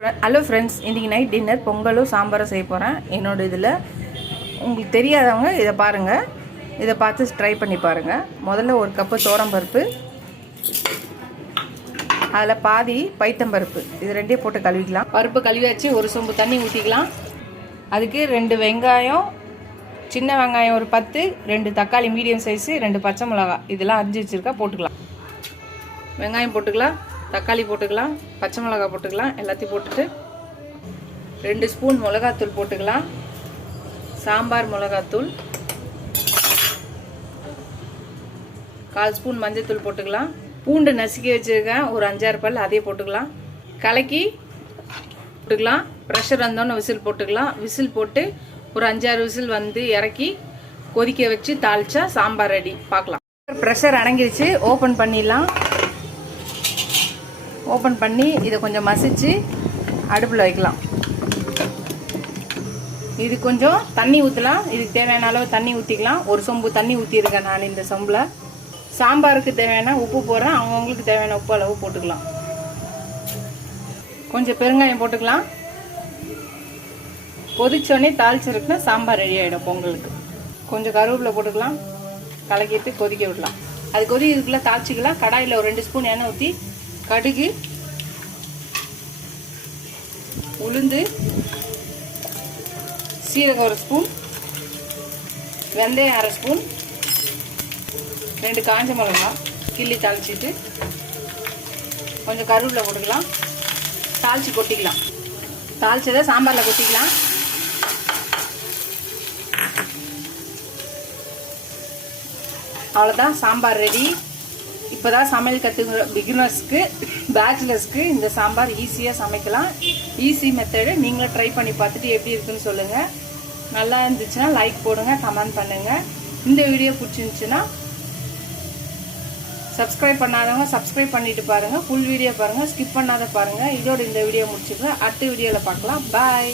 Hello friends, இன்றைக்கி night dinner பொங்கலும் சாம்பாரும் செய்ய போகிறேன். என்னோட இதில் உங்களுக்கு தெரியாதவங்க இதை பாருங்கள், இதை பார்த்து ட்ரை பண்ணி பாருங்கள். முதல்ல ஒரு கப்பு பருப்பு, அதில் பாதி பைத்தம்பருப்பு, இது ரெண்டையும் போட்டு கழுவிக்கலாம். பருப்பு கழுவியாச்சு, ஒரு சொம்பு தண்ணி ஊற்றிக்கலாம். அதுக்கு 2 வெங்காயம், சின்ன வெங்காயம் ஒரு 10, 2 தக்காளி மீடியம் சைஸு, 2 பச்சை மிளகாய், இதெல்லாம் அரிஞ்சு வச்சுருக்கா போட்டுக்கலாம். வெங்காயம் போட்டுக்கலாம், தக்காளி போட்டுக்கலாம், பச்சை மிளகாய் போட்டுக்கலாம். எல்லாத்தையும் போட்டுட்டு 2 ஸ்பூன் மிளகாத்தூள் போட்டுக்கலாம். சாம்பார் மிளகாத்தூள், 1/4 ஸ்பூன் மஞ்சத்தூள் போட்டுக்கலாம். பூண்டு நசுக்கி வச்சுருக்கேன் ஒரு 5-6 பல், அதையே போட்டுக்கலாம். கலக்கி போட்டுக்கலாம். ப்ரெஷர் வந்தோன்னு விசில் போட்டுக்கலாம். விசில் போட்டு ஒரு 5-6 விசில் வந்து இறக்கி கொதிக்க வச்சு தாளிச்சா சாம்பார் ரெடி. பார்க்கலாம். ப்ரெஷர் அடங்கிடுச்சு, ஓப்பன் பண்ணிடலாம். ஓப்பன் பண்ணி இதை கொஞ்சம் மசிச்சு அடுப்பில் வைக்கலாம். இது கொஞ்சம் தண்ணி ஊற்றலாம். இதுக்கு தேவையான அளவு தண்ணி ஊற்றிக்கலாம். ஒரு சொம்பு தண்ணி ஊற்றிருக்கேன் நான் இந்த சொம்பில். சாம்பாருக்கு தேவையான உப்பு போடுறேன், அவங்கவுங்களுக்கு தேவையான உப்பு அளவு போட்டுக்கலாம். கொஞ்சம் பெருங்காயம் போட்டுக்கலாம். கொதிச்சோடனே தாளிச்சிருக்குன்னா சாம்பார் ரெடி ஆகிடும் பொங்கலுக்கு. கொஞ்சம் கருவேப்பிலை போட்டுக்கலாம். கலக்கிட்டு கொதிக்க விடலாம். அது கொதிக்கிறதுக்குள்ளே தாளிச்சிக்கலாம். கடாயில் ஒரு 2 ஸ்பூன் எண்ணெய் ஊற்றி கடுகு, உளுந்து, சீரகம் 1 ஸ்பூன், வெந்தயம் 1/2 ஸ்பூன், 2 காஞ்ச மிளகாய் கிள்ளி தாளிச்சிட்டு கொஞ்சம் கருவேப்பிலை போட்டுக்கலாம். தாளித்து கொட்டிக்கலாம். தாளிச்சதை சாம்பாரில் கொட்டிக்கலாம். அவ்வளோதான், சாம்பார் ரெடி. இப்போ தான் சமையல் கற்றுக்கிற பிகினர்ஸ்க்கு, பேச்சுலர்ஸ்க்கு இந்த சாம்பார் ஈஸியாக சமைக்கலாம். Easy method. நீங்களும் ட்ரை பண்ணி பார்த்துட்டு எப்படி இருக்குன்னு சொல்லுங்கள். நல்லா இருந்துச்சுன்னா லைக் போடுங்க, கமெண்ட் பண்ணுங்கள். இந்த வீடியோ பிடிச்சிருந்துச்சுன்னா சப்ஸ்கிரைப் பண்ணாதவங்க சப்ஸ்கிரைப் பண்ணிட்டு பாருங்கள். ஃபுல் வீடியோ பாருங்கள், ஸ்கிப் பண்ணாத பாருங்கள். இதோட இந்த வீடியோ முடிச்சுக்கிறேன். அடுத்த வீடியோவில் பார்க்கலாம். பாய்.